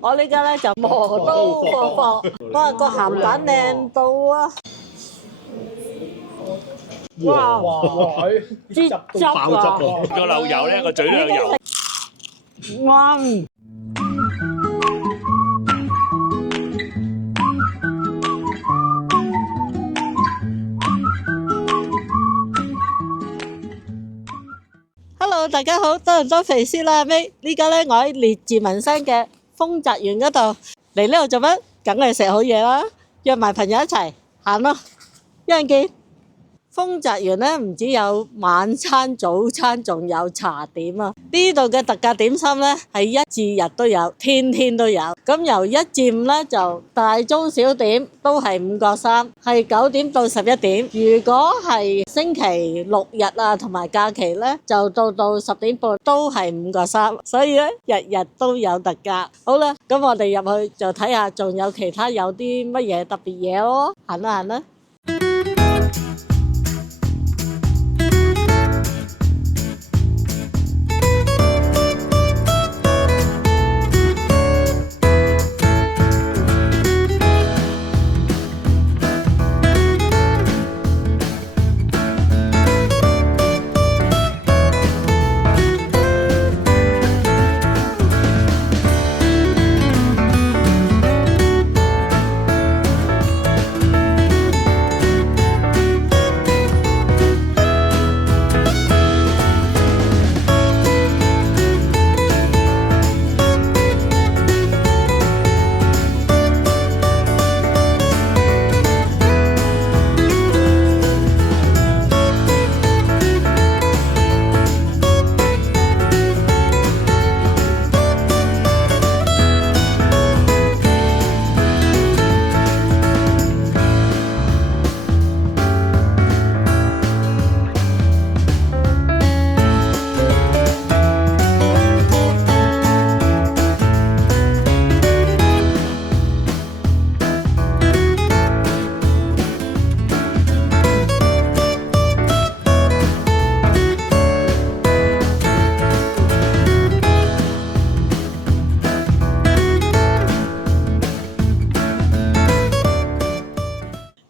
我呢家咧就磨刀霍霍，哇個鹹蛋靚到啊！哇，啲汁爆汁啊，喎，個漏油咧，個嘴都有油。哇！Hello， 大家好，多倫多肥師啦，咪呢家咧我喺列治文山嘅豐澤園嗰度嚟呢度做乜？梗係食好嘢啦，約埋朋友一齊行咯，一陣見。豐澤園咧唔止有晚餐、早餐，仲有茶點啊！呢度嘅特價點心咧係一至日都有，天天都有。咁由1至5咧就大中小點都係5個3，係9點到11點。如果係星期6日啊同埋假期咧，就到10點半都係5個3。所以咧日日都有特價。好啦，咁我哋入去就睇下仲有其他有啲乜嘢特別嘢咯。行啦行啦。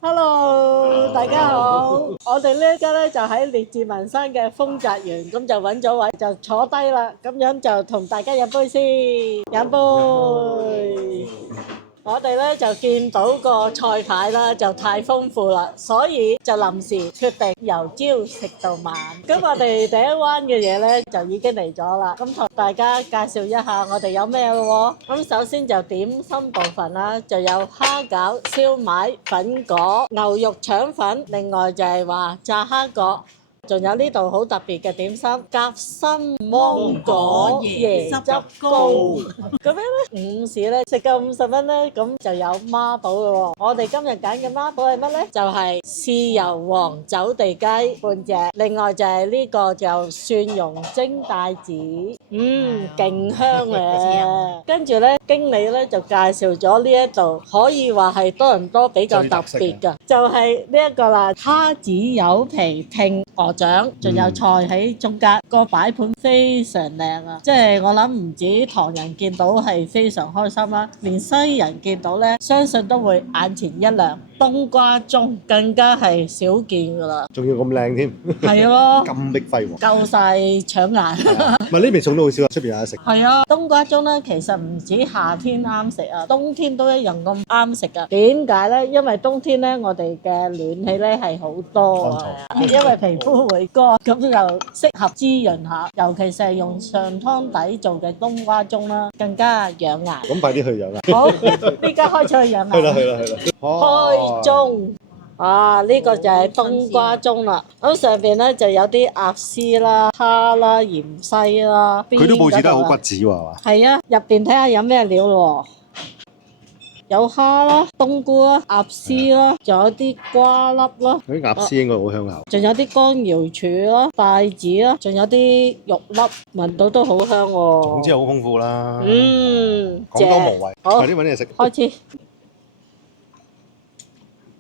Hello，大家好，我哋呢家咧就喺列治文山嘅豐澤園，咁就揾咗位就坐低啦，咁樣就同大家飲杯先，飲杯。我哋咧就見到個菜牌啦，就太豐富啦，所以就臨時決定由朝食到晚。咁我哋第一彎嘅嘢咧就已經嚟咗啦，咁同大家介紹一下我哋有咩咯喎。咁首先就點心部分啦，就有蝦餃、燒賣、粉果、牛肉腸粉，另外就係話炸蝦角。仲有呢度好特別嘅點心，夾心芒果椰汁糕。咁樣咧，午市咧食夠50蚊咧，咁就有孖寶嘅喎。我哋今日揀嘅孖寶係乜咧？就係豉油皇走地雞半隻，另外就係呢個就蒜蓉蒸帶子，勁香嘅。跟住咧，經理咧就介紹咗呢一度，可以話係多倫多比較特別嘅，就係呢一個啦，蝦子柚皮拼鵝掌，仲有菜喺中間，個擺盤非常靚啊！即係我諗唔止唐人見到係非常開心啦，連西人見到咧，相信都會眼前一亮。冬瓜盅更加係少見噶啦，仲要咁靚添，係咯，金碧輝煌，夠晒搶眼。唔係呢邊送都好少，出邊有得食。係啊，冬瓜盅咧其實唔止夏天啱食啊，冬天都一樣咁啱食噶。點解咧？因為冬天咧，我哋嘅暖氣咧係好多啊，因為皮膚會乾，咁就適合滋潤下。尤其是係用上湯底做嘅冬瓜盅啦，更加養顏。咁快啲去養啊！好，依家開始去養顏。去啦去啦去啦！開盅啊！呢個就係冬瓜盅啦。咁上邊咧就有啲鴨絲啦、蝦啦、芫茜啦。佢都佈置得好骨邊嗰度啊子喎，係嘛？係啊，入邊睇下有咩料咯。有蝦啦、冬菇啦、鴨絲啦，仲有啲瓜粒啦，嗰啲鴨絲應該好香口。仲有啲乾瑤柱啦、帶子啦，仲有啲肉粒，聞到都好香喎。總之好豐富啦。嗯，講多無謂，好快啲揾嘢食。開始。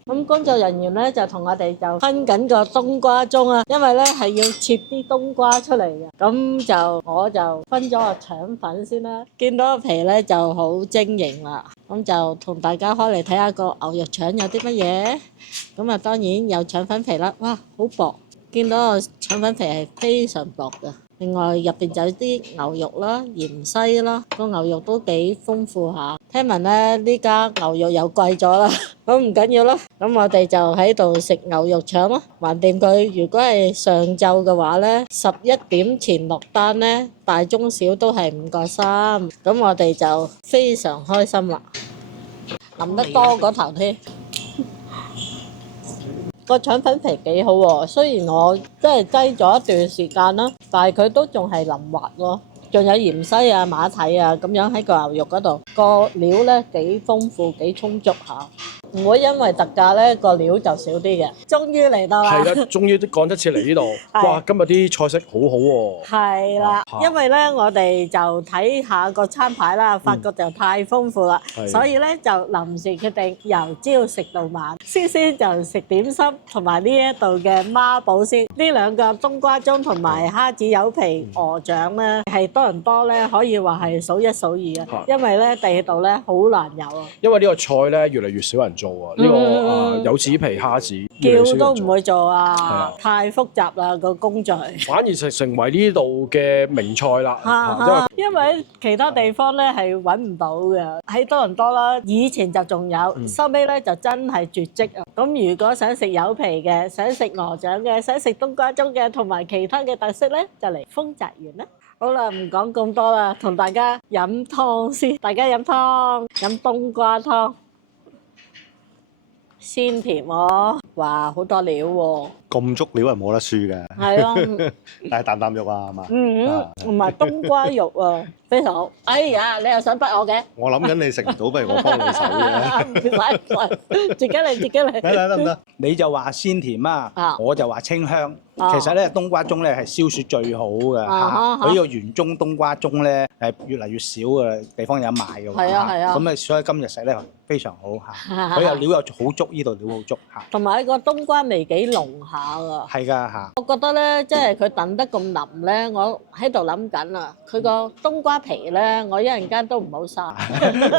咁工作人員咧就同我哋就分緊個冬瓜盅啊，因為咧係要切啲冬瓜出嚟嘅。咁就我就分咗個腸粉先啦，見到個皮咧就好晶瑩啦。咁就同大家開嚟睇下個牛肉腸有啲乜嘢。咁啊當然有腸粉皮啦，哇好薄，見到個腸粉皮係非常薄嘅。另外入邊就有啲牛肉啦、芫茜啦，個牛肉都幾豐富下。聽聞咧呢家牛肉又貴咗啦，咁唔緊要啦。咁我哋就喺度食牛肉腸咯。橫掂佢如果係上晝嘅話咧，11點前落單咧，大中小都係5個3。咁我哋就非常開心啦，淋得多嗰頭添。個腸粉皮幾好喎，雖然我即係擠咗一段時間啦，但係佢都仲係腍滑喎。仲有芫茜啊、馬蹄啊咁樣喺個牛肉嗰度，個料咧幾豐富、幾充足下，唔會因為特價咧個料就少啲嘅。終於嚟到啦！係啦，終於都趕得切嚟呢度。哇！今日啲菜式好好喎。係啦，因為咧我哋就睇下個餐牌啦，發覺就太豐富啦，所以咧就臨時決定由朝食到晚。先就食點心同埋呢一度嘅孖寶先。呢兩個冬瓜盅同埋蝦子柚皮鵝掌咧係多倫多咧可以話係數一數二嘅，因為咧地道咧好難有啊。因為呢個菜咧越嚟越少人做啊，呢個柚子皮蝦子叫都唔會做啊，太複雜啦個工序。反而成為呢度嘅名菜啦。因為其他地方咧係揾唔到嘅，喺多倫多啦，以前就仲有，收尾咧就真係絕跡啊。咁如果想食柚皮嘅，想食鵝掌嘅，想食冬瓜盅嘅，同埋其他嘅特色咧，就嚟豐澤園啦。好啦，唔講咁多啦，同大家飲湯先。大家飲湯，飲冬瓜湯，鮮甜喎，哇，好多料喎。咁足料係冇得輸嘅。係啊，但係啖啖肉啊，係嘛？同埋冬瓜肉啊，非常好。哎呀，你又想逼我嘅？我諗緊你食唔到，不如我幫你手嘅。唔使，自己嚟。得唔得？你就話鮮甜啊，我就話清香。其實咧，冬瓜盅咧係消暑最好嘅嚇。佢呢個原宗冬瓜盅咧係越嚟越少嘅地方有賣嘅。係啊。咁所以今日食咧非常好嚇。佢又料又好足，呢度料好足嚇。同埋個冬瓜味幾濃下㗎。係㗎嚇。我覺得咧，即係佢燉得咁腍咧，我喺度諗緊啊，佢個冬瓜皮咧，我一陣間都唔好嘥。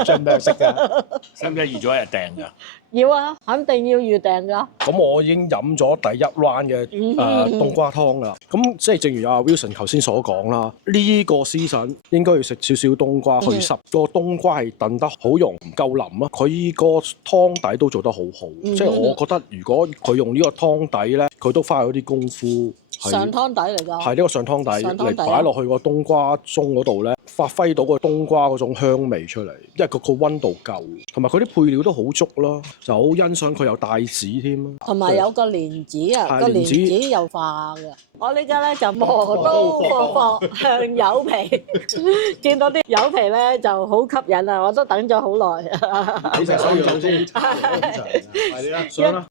盡量食㗎。使唔使預咗一日訂㗎？要啊，肯定要預訂㗎。咁我已經飲咗第一 round 嘅冬瓜湯啦。咁即係正如阿 Wilson 頭先所講啦，呢個 season 應該要食少少冬瓜去濕。個冬瓜係燉得好溶，唔夠腍啊。佢個湯底都做得好好。即係我覺得，如果佢用呢個湯底咧，佢都花咗啲功夫。上湯底嚟㗎。係呢個上湯底嚟擺落去個冬瓜盅嗰度咧，發揮到個冬瓜嗰種香味出嚟，因為佢個溫度夠，同埋佢啲配料都好足咯，就好欣賞佢有帶子添咯。同埋有個蓮子啊，個蓮子又化嘅。我呢家咧就磨刀霍霍向柚皮，見到啲柚皮咧就好吸引啊！我都等咗好耐。你食手掌先，快啲啦，上啦！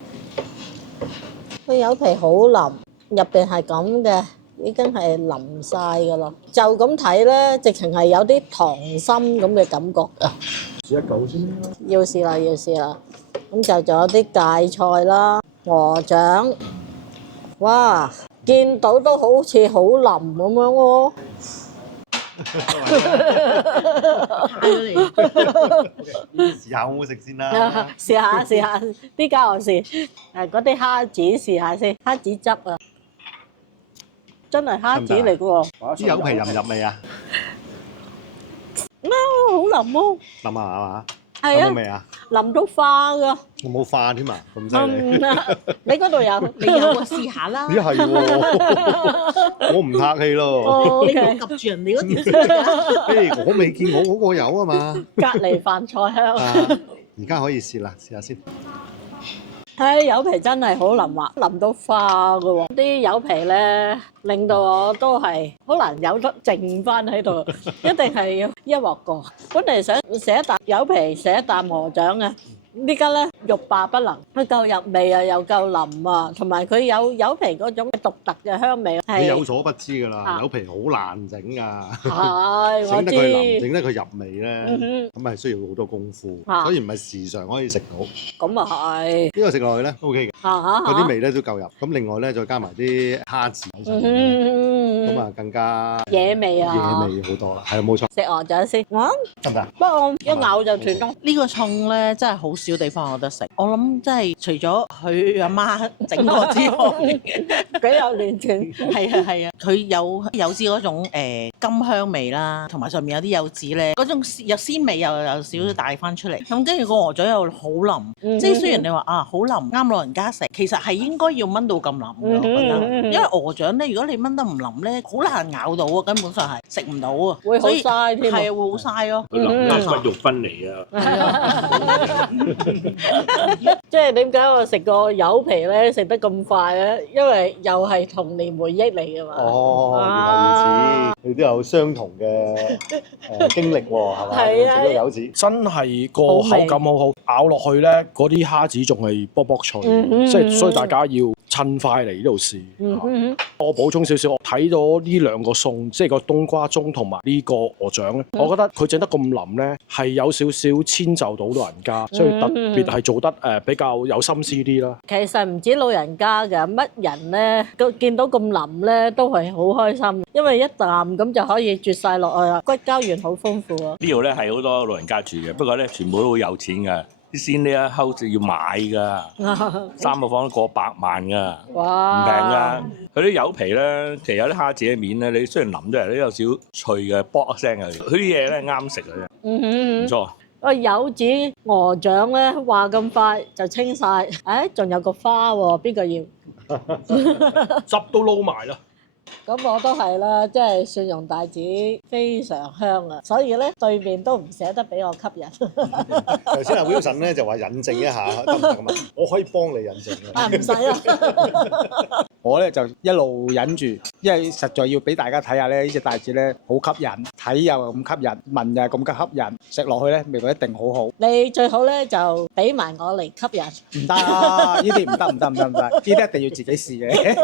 個柚皮好腍。入邊係咁嘅，已經係淋晒㗎啦。就咁睇咧，直情係有啲溏心咁嘅感覺啊！試一嚿先啦。要試啦。咁就仲有啲芥菜啦、鵝掌。哇！見到都好似好腍咁樣喎。試下好唔好食先啦。試下，啲家我試。嗰啲蝦子試下先，蝦子汁啊！真係蝦子嚟嘅喎，啲柚皮入唔入味啊？好腍喎！腍啊嘛？係啊，有冇味啊？腍到化㗎。我冇化添啊，咁犀利！你嗰度有，你有啊？試下啦。咦係喎，我唔客氣咯。你冇及住人哋嗰條。我未見我嗰個有啊嘛。隔離飯菜香。而家可以試啦，試下先。柚皮真係好腍滑，腍到化㗎喎。啲柚皮咧，令到我都係好難有得剩翻喺度，一定係要一鑊過。本嚟想食一啖柚皮，食一啖鵝掌啊，呢家咧欲罷不能，佢夠入味啊，又夠腍啊，同埋佢有柚皮嗰種獨特嘅香味。你有所不知㗎啦，柚皮好難整㗎，係我整得佢腍，知。整得佢入味咧，咁係需要好多功夫，所以唔係時常可以食到。咁啊係。呢個食落去咧 OK 嘅，嗰啲味咧都夠入。咁另外咧再加埋啲蝦子喺上面咧，咁啊更加野味啊，野味好多啦，係冇錯。食鵝仔先，得唔得？不過一咬就斷咯。呢個餸咧真係好少地方有得食，我諗真係除咗佢阿媽整過之外，幾有年前。係啊，佢有柚子嗰種甘香味啦，同埋上面有啲柚子咧，嗰種有鮮味又有少少帶翻出嚟。咁跟住個鵝嘴又好腍，即係雖然你話啊好腍啱老人家食，其實係應該要炆到咁腍嘅，我覺得。因為鵝掌咧，如果你炆得唔腍咧，好難咬到啊，根本上係食唔到啊，會好嘥添。係啊，會好嘥咯。骨肉分離啊！即係點解我食個柚皮咧食得咁快咧？因為又係童年回憶嚟㗎嘛。哦，原來如此，你都有相同嘅經歷喎，係咪？係啊，食到柚子真係個口感好好，咬落去咧嗰啲蝦子仲係卜卜脆，即係所以大家要趁快嚟呢度試。我補充少少，我睇咗呢兩個餸，即係個冬瓜盅同埋呢個鵝掌咧，我覺得佢整得咁腍咧，係有少少遷就到老人家，所以特別係做得比較有心思啲啦。其實唔止老人家㗎，乜人咧都見到咁腍咧，都係好開心，因為一啖咁就可以啜晒落去啦，骨膠原好豐富啊！呢度咧係好多老人家住嘅，不過咧全部都好有錢㗎。啲鮮呢一溝就要買㗎，3個房都過百萬㗎，唔平㗎。佢啲柚皮咧，其實有啲蝦子嘅面咧，你雖然腍咗嚟，都有少脆嘅，卜一聲嘅。佢啲嘢咧啱食嘅啫，唔錯。柚子鵝掌咧話咁快就清晒，誒仲有個花喎，邊個要？汁都撈埋啦。咁我都係啦，即係蒜蓉帶子非常香啊，所以咧對面都唔捨得俾我吸引。頭先阿 Wilson 咧就話引證一下得唔得咁啊？我可以幫你引證嘅。唔使啦。我咧就一路忍住，因為實在要俾大家睇下咧，呢隻帶子咧好吸引，睇又咁吸引，聞又咁吸引，食落去咧味道一定好好。你最好咧就俾埋我嚟吸引。唔得，呢啲唔得，呢啲一定要自己試嘅。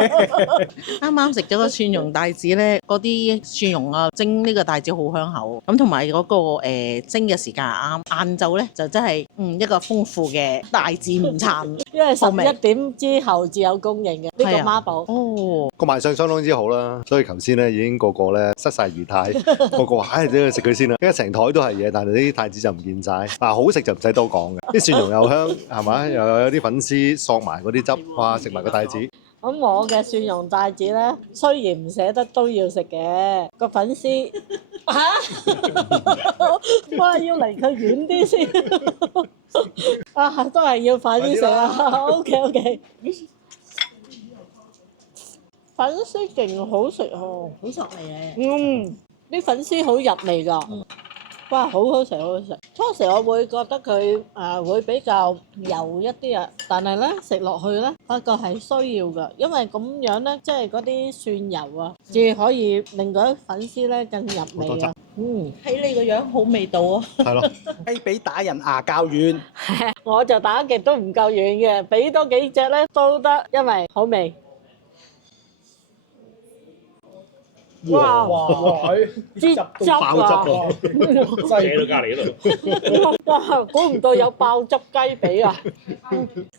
啱啱食咗個蒜蓉帶子咧，嗰啲蒜蓉啊蒸呢個帶子好香口，咁同埋嗰個蒸嘅時間啱，晏晝咧就真係一個豐富嘅帶子午餐。因為11點之後至有供應嘅呢個孖寶。哦，個賣相相當之好啦，所以頭先咧已經個個咧失晒儀態，個個話唉，都要食佢先啦。因為成台都係嘢，但係啲帶子就唔見晒。嗱，好食就唔使多講嘅，啲蒜蓉又香，係咪？又有啲粉絲索埋嗰啲汁，哇！食埋個帶子。咁我嘅蒜蓉帶子咧，雖然唔捨得都要食嘅，個粉絲哇要離佢遠啲先，都係要快啲食啊 ！OK， 粉絲勁好食喎，好實味嘅。啲粉絲好入味㗎。哇，好好食，好好食！初時我會覺得佢會比較油一啲啊，但係咧食落去咧，發覺係需要㗎，因為咁樣咧，即係嗰啲蒜油啊，至可以令嗰啲粉絲咧更入味啊。睇你個樣好味道啊！係咯，比打人牙較軟。我就打極都唔夠軟嘅，俾多幾隻咧都得，因為好味。哇！啲汁爆汁啊！寫到隔離嗰度。哇！估唔到有爆汁雞髀啊！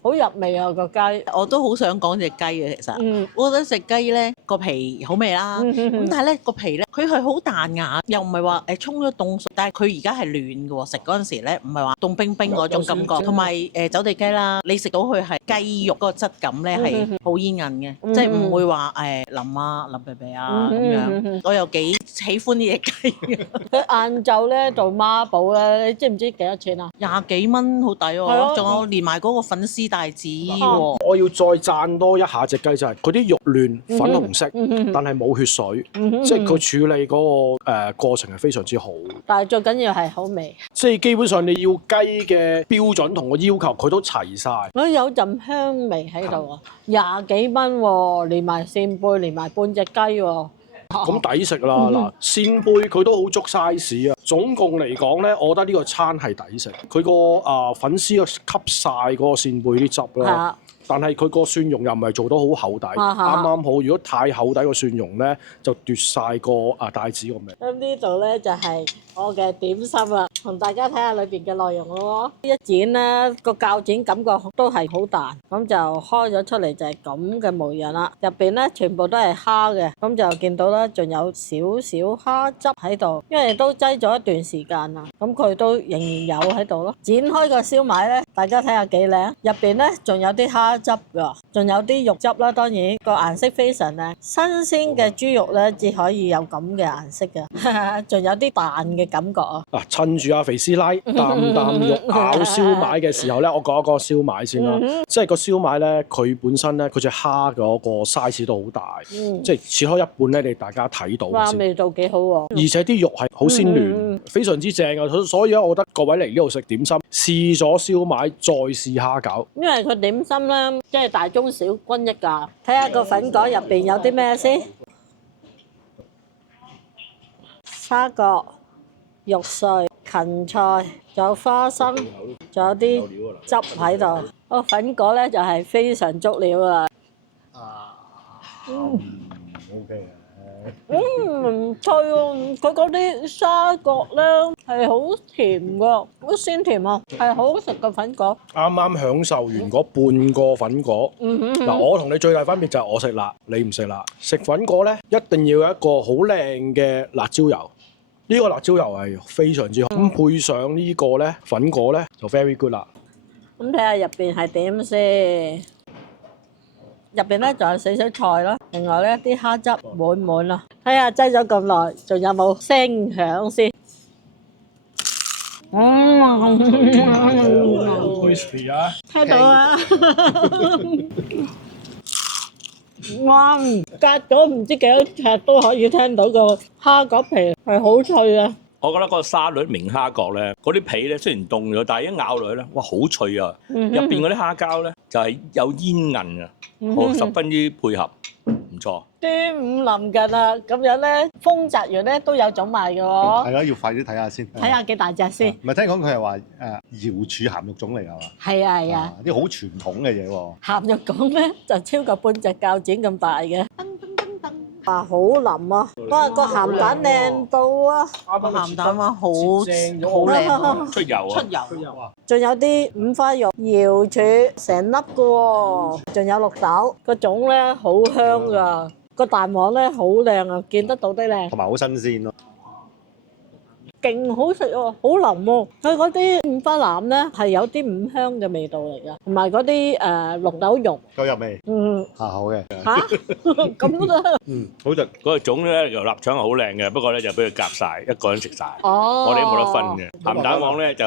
好入味啊個雞。我都好想講隻雞嘅，其實，我覺得隻雞咧個皮好味啦，咁但係咧個皮咧佢係好彈牙，又唔係話沖咗凍水，但係佢而家係暖嘅喎，食嗰陣時咧唔係話凍冰冰嗰種感覺，同埋走地雞啦，你食到佢係雞肉嗰個質感咧係好煙韌嘅，即係唔會話腍啊腍皮皮啊咁樣。我又幾喜歡呢隻雞嘅。佢晏晝咧做孖寶咧，你知唔知幾多錢啊？20幾蚊好抵喎，仲有連埋嗰個粉絲帶子喎。我要再讚多一下隻雞就係佢啲肉嫩粉紅色，但係冇血水，即係佢處理嗰個過程係非常之好。但係最緊要係好味。即係基本上你要雞嘅標準同個要求，佢都齊晒。我有陣香味喺度啊，20幾蚊喎，連埋扇貝，連埋半隻雞喎。咁抵食啦。嗱，扇貝佢都好足 size 啊。總共嚟講咧，我覺得呢個餐係抵食。佢個粉絲啊吸晒嗰個扇貝啲汁啦。但係佢個蒜蓉又唔係做到好厚底，啱啱好。如果太厚底個蒜蓉咧，就奪晒個帶子個味。咁呢度咧就係我嘅點心啦，同大家睇下裏邊嘅內容咯。一剪咧個鉸剪感覺都係好彈，咁就開咗出嚟就係咁嘅模樣啦。入邊咧全部都係蝦嘅，咁就見到啦，仲有少少蝦汁喺度，因為都擠咗一段時間啦，咁佢都仍然有喺度咯。剪開個燒賣咧，大家睇下幾靚，入邊咧仲有啲蝦汁㗎，仲有啲肉汁啦。當然個顏色非常靚，新鮮嘅豬肉咧至可以有咁嘅顏色嘅，仲有啲彈嘅感覺啊！趁住阿肥師奶啖啖肉咬燒賣嘅時候咧，我講一個燒賣先啦。即係個燒賣咧，佢本身咧，佢隻蝦嗰個 size 都好大，即係切開一半咧，你大家睇到。哇，味道幾好喎！而且啲肉係好鮮嫩，非常之正啊！所以咧，我覺得各位嚟呢度食點心，試咗燒賣再試蝦餃，因為佢點心咧，即係大中小均一㗎。睇下個粉果入邊有啲咩先？沙葛、肉碎、芹菜，仲有花生，仲有啲汁喺度。個粉果咧就係非常足料啦。OK 嘅。唔脆喎，佢嗰啲沙葛咧係好甜㗎，好鮮甜啊，係好好食嘅粉果。啱啱享受完嗰半個粉果。嗱，我同你最大分別就係我食辣，你唔食辣。食粉果咧，一定要有一個好靚嘅辣椒油。呢個辣椒油係非常之好，咁配上呢個咧粉果咧就 very good 啦。咁睇下入邊係點先？入邊咧仲有少少菜咯，另外咧啲蝦汁滿滿啊！睇下擠咗咁耐，仲有冇聲響先？crispy 啊！聽到啊！哇！隔咗唔知幾多尺都可以聽到個蝦角皮係好脆啊！我覺得個沙律明蝦角咧，嗰啲皮咧雖然凍咗，但係一咬落去咧，哇好脆啊！入邊嗰啲蝦膠咧就係有煙韌啊，好十分之配合，唔錯。端午臨近啦，咁樣咧豐澤園咧都有種賣嘅喎。係啦，要快啲睇下先。睇下幾大隻先。唔係聽講佢係話瑤柱鹹肉粽嚟㗎嘛？係啊係啊，啲好傳統嘅嘢喎。鹹肉粽咧就超過半隻鉸剪咁大嘅。哇，好腍啊！哇，個鹹蛋靚到啊！個鹹蛋黃好靚，出油啊！出油啊！仲有啲五花肉、瑤柱成粒嘅喎，仲有綠豆，個粽咧好香㗎，個蛋黃咧好靚啊，見得到啲靚，同埋好新鮮咯。勁好食喎，好腍喎！佢嗰啲五花腩咧係有啲五香嘅味道嚟㗎，同埋嗰啲綠豆蓉夠入味。好嘅。嚇咁都得。好食。嗰個粽咧油臘腸係好靚嘅，不過咧就俾佢夾晒，一個人食晒。哦。我哋都冇得分嘅。鹹蛋黃咧就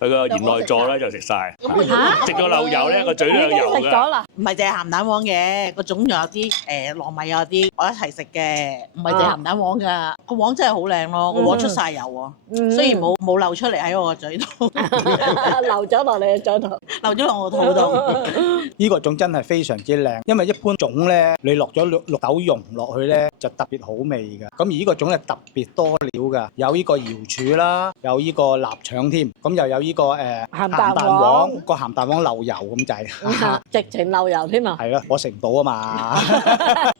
佢個賢內助咧就食晒。食咗漏油咧個嘴都有油㗎。食咗啦。唔係淨係鹹蛋黃嘅，個粽仲有啲糯米有啲我一齊食嘅，唔係淨係鹹蛋黃㗎。個黃真係好靚咯，個黃出晒油喎。雖然冇流出嚟喺我個嘴度，流咗落你嘅嘴度，流咗落我肚度。呢個粽真係非常之靚，因為一般粽咧，你落咗綠豆蓉落去咧，就特別好味嘅。咁而呢個粽係特別多料㗎，有呢個瑤柱啦，有呢個臘腸添，咁又有呢個鹹蛋黃，個鹹蛋黃漏油咁滯，直情漏油添啊！係咯，我食唔到啊嘛。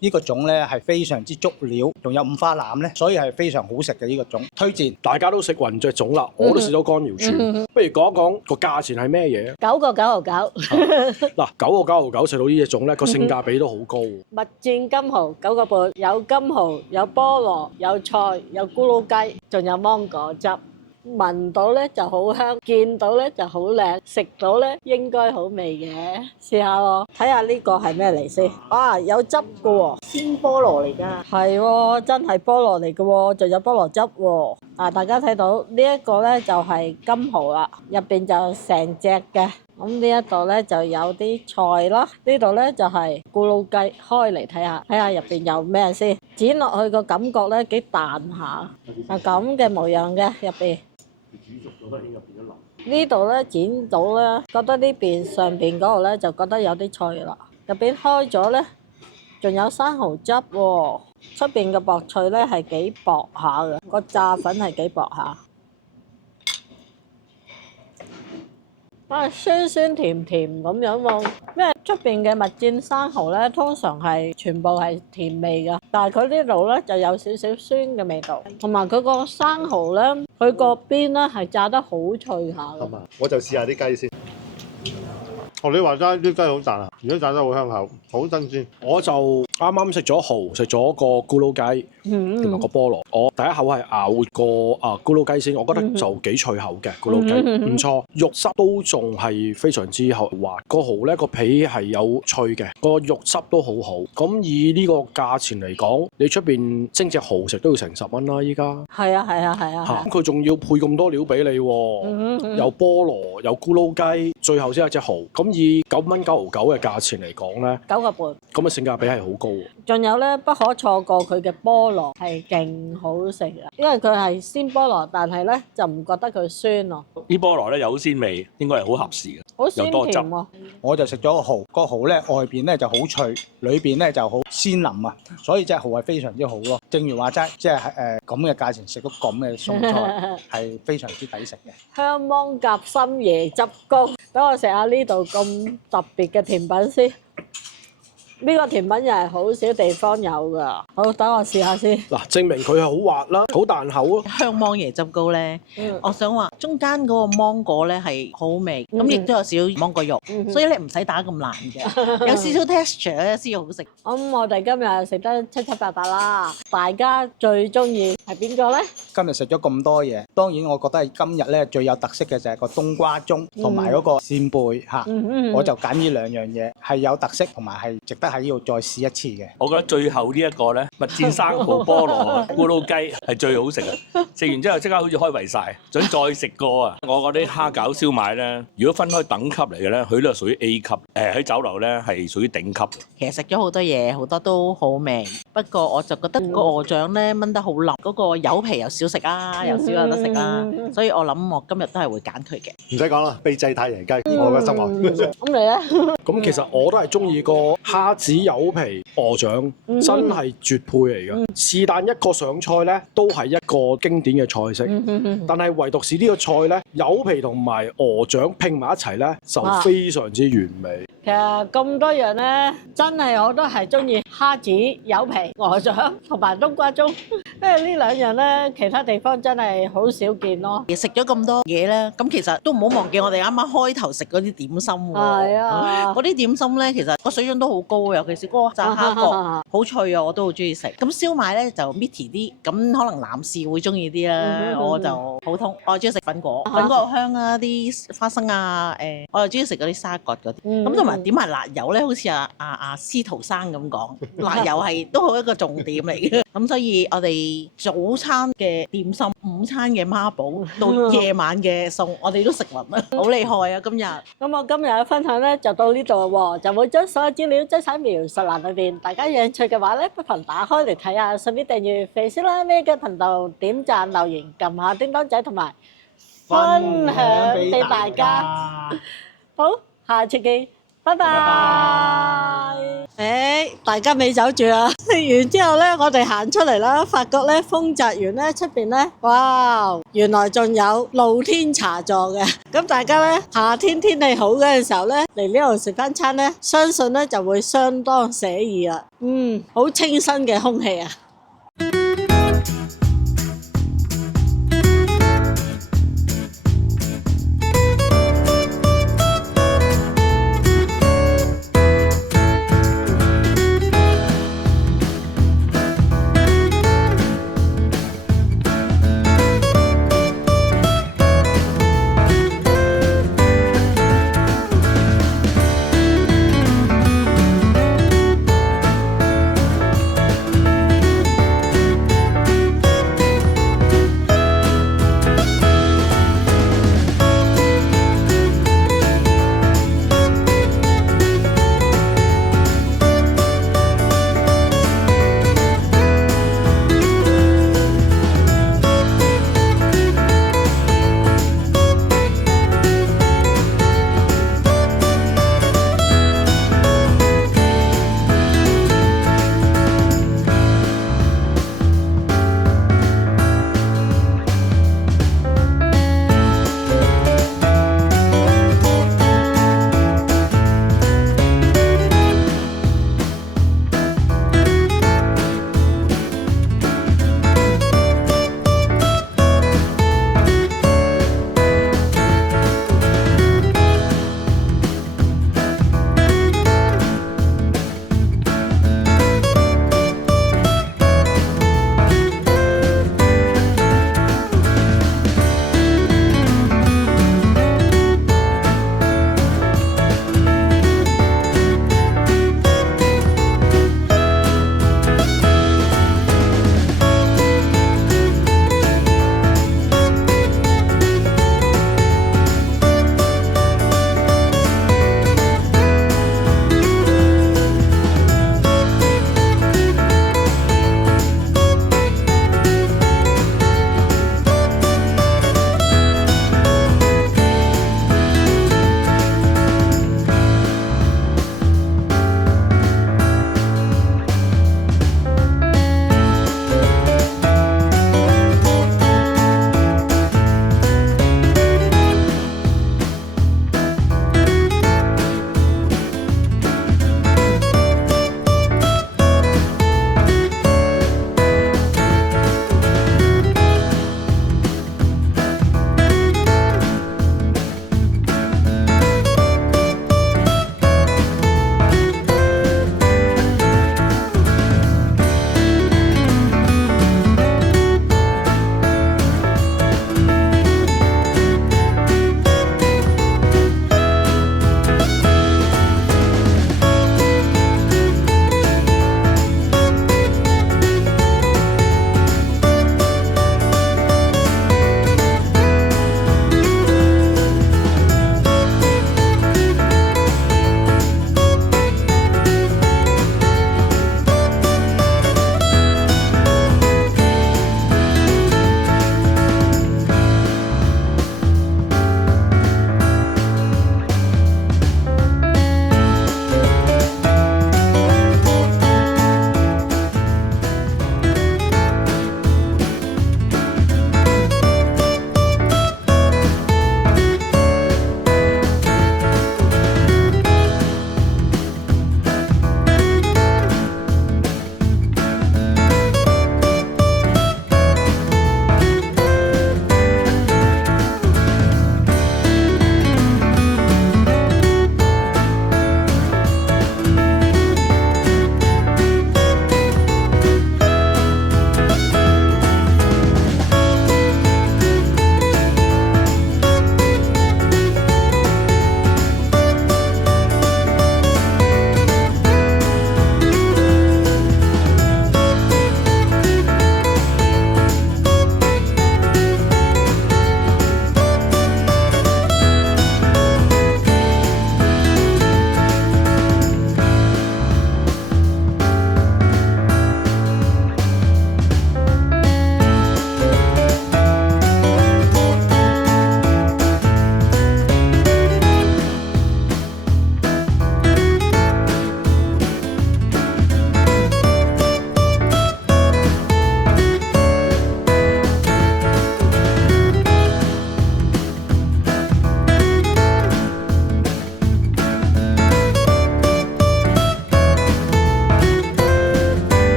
呢個粽咧係非常之足料，仲有五花腩咧，所以係非常好食嘅呢個粽，推薦。大家都食雲雀粽啦，我都試咗乾瑤柱。不如講一講個價錢係咩嘢？9個9毫9。嗱，9個9毫9食到呢隻粽咧，個性價比都好高。蜜餞金蠔9個半，有金蠔，有菠蘿，有菜，有咕嚕雞，仲有芒果汁。聞到咧就好香，見到咧就好靚，食到咧應該好味嘅。試下喎，睇下呢個係咩嚟先。啊，有汁嘅喎，鮮菠蘿嚟㗎。係喎，真係菠蘿嚟嘅喎，仲有菠蘿汁喎。啊，大家睇到呢一個咧就係金蠔啦，入邊就成隻嘅。咁呢一度咧就有啲菜啦，呢度咧就係咕嚕雞，開嚟睇下，睇下入邊有咩先。剪落去個感覺咧幾彈下，係咁嘅模樣嘅入邊。呢度咧剪到咧，覺得呢邊上邊嗰度咧就覺得有啲脆啦。入邊開咗咧，仲有生蠔汁喎，出邊嘅薄脆咧係幾薄下嘅，個炸粉係幾薄下。酸酸甜甜咁樣喎，因為出邊嘅蜜餞生蠔咧，通常係全部係甜味㗎，但係佢呢度咧就有少少酸嘅味道，同埋佢個生蠔咧，佢個邊咧係炸得好脆下㗎。我就試下啲雞先。你話齋啲雞好彈啊，而家炸得好香口，好新鮮。我就啱啱食咗蠔，食咗個咕嚕雞，同埋個菠蘿。我第一口係咬個咕嚕雞先，我覺得就幾脆口嘅咕嚕雞，唔錯，肉質都仲係非常之滑。個蠔咧個皮係有脆嘅，個肉質都好好。咁以呢個價錢嚟講，你出邊蒸隻蠔食都要成10蚊啦，依家。係啊。咁佢仲要配咁多料俾你喎，有菠蘿，有咕嚕雞，最後先有隻蠔。咁以9蚊9毫9嘅價錢嚟講咧，9個半，咁嘅性價比係好高喎。仲有咧，不可錯過佢嘅菠蘿係勁好食啊！因為佢係鮮菠蘿，但係咧就唔覺得佢酸咯。啲菠蘿咧有鮮味，應該係好合時嘅，好鮮又多汁。我就食咗個蠔，個蠔咧外邊咧就好脆，裏邊咧就好鮮腍啊，所以隻蠔係非常之好咯。正如話齋，即係咁嘅價錢食到咁嘅餸菜係非常之抵食嘅。香芒夾心椰汁糕，等我食下呢度咁特別嘅甜品先。呢個甜品又係好少地方有㗎，好，等我試下先。嗱，證明佢係好滑啦，好彈口咯。香芒椰汁糕咧，我想話中間嗰個芒果咧係好味，咁亦都有少少芒果肉，所以你唔使打咁爛嘅，有少少 texture 咧先好食。咁我哋今日食得七七八八啦，大家最中意係邊個咧？今日食咗咁多嘢，當然我覺得係今日咧最有特色嘅就係個冬瓜盅同埋嗰個扇貝嚇，我就揀呢兩樣嘢係有特色同埋係值得喺呢度再試一次嘅。我覺得最後呢一個咧，蜜餞生蠔菠蘿咕嚕雞係最好食啊！食完之後即刻好似開胃晒，想再食過啊！我覺得蝦餃燒賣咧，如果分開等級嚟嘅咧，佢都係屬於 A 級，喺酒樓咧係屬於頂級。其實食咗好多嘢，好多都好味，不過我就覺得個鵝掌咧燜得好腍，嗰個柚皮又少食啊，又少有得食啊，所以我諗我今日都係會揀佢嘅。唔使講啦，秘製太陽雞，我嘅心望。咁你咧？咁其實我都係中意個蝦子柚皮鵝掌，真係絕配嚟嘅。是但一個上菜咧，都係一個經典嘅菜式。但係唯獨是呢個菜咧，柚皮同埋鵝掌拼埋一齊咧，就非常之完美。其實咁多樣咧，真係我都係中意蝦子、柚皮、鵝掌同埋冬瓜盅，因為呢兩樣咧，其他地方真係好少見咯。食咗咁多嘢咧，咁其實都唔好忘記我哋啱啱開頭食嗰啲點心喎。係啊，嗰啲點心咧，其實個水準都好高，尤其是嗰個炸蝦角，好脆啊，我都好中意食。咁燒賣咧就 meaty 啲，咁可能男士會中意啲啦，我就普通。我中意食粉果，粉果好香啊，啲花生啊，我又中意食嗰啲沙葛嗰啲。咁同埋點埋辣油咧，好似阿司徒生咁講，辣油係都好一個重點嚟嘅。咁所以我哋早餐嘅點心、午餐嘅孖寶，到夜晚嘅餸，我哋都食勻啦，好厲害啊！今日咁我今日嘅分享咧就到呢度喎，就會將所有資料擠喺描述欄裏邊。大家有興趣嘅話咧，不妨打開嚟睇下，順便訂閱肥師奶咩嘅頻道，點讚留言，撳下叮當仔同埋分享俾大家。好，下次見。拜拜！大家未走住啊！食完之後咧，我哋行出嚟啦，發覺咧豐澤園咧出邊咧，哇！原來仲有露天茶座嘅。咁大家咧夏天天氣好嗰陣時候咧，嚟呢度食翻餐咧，相信咧就會相當寫意啦。好清新嘅空氣啊！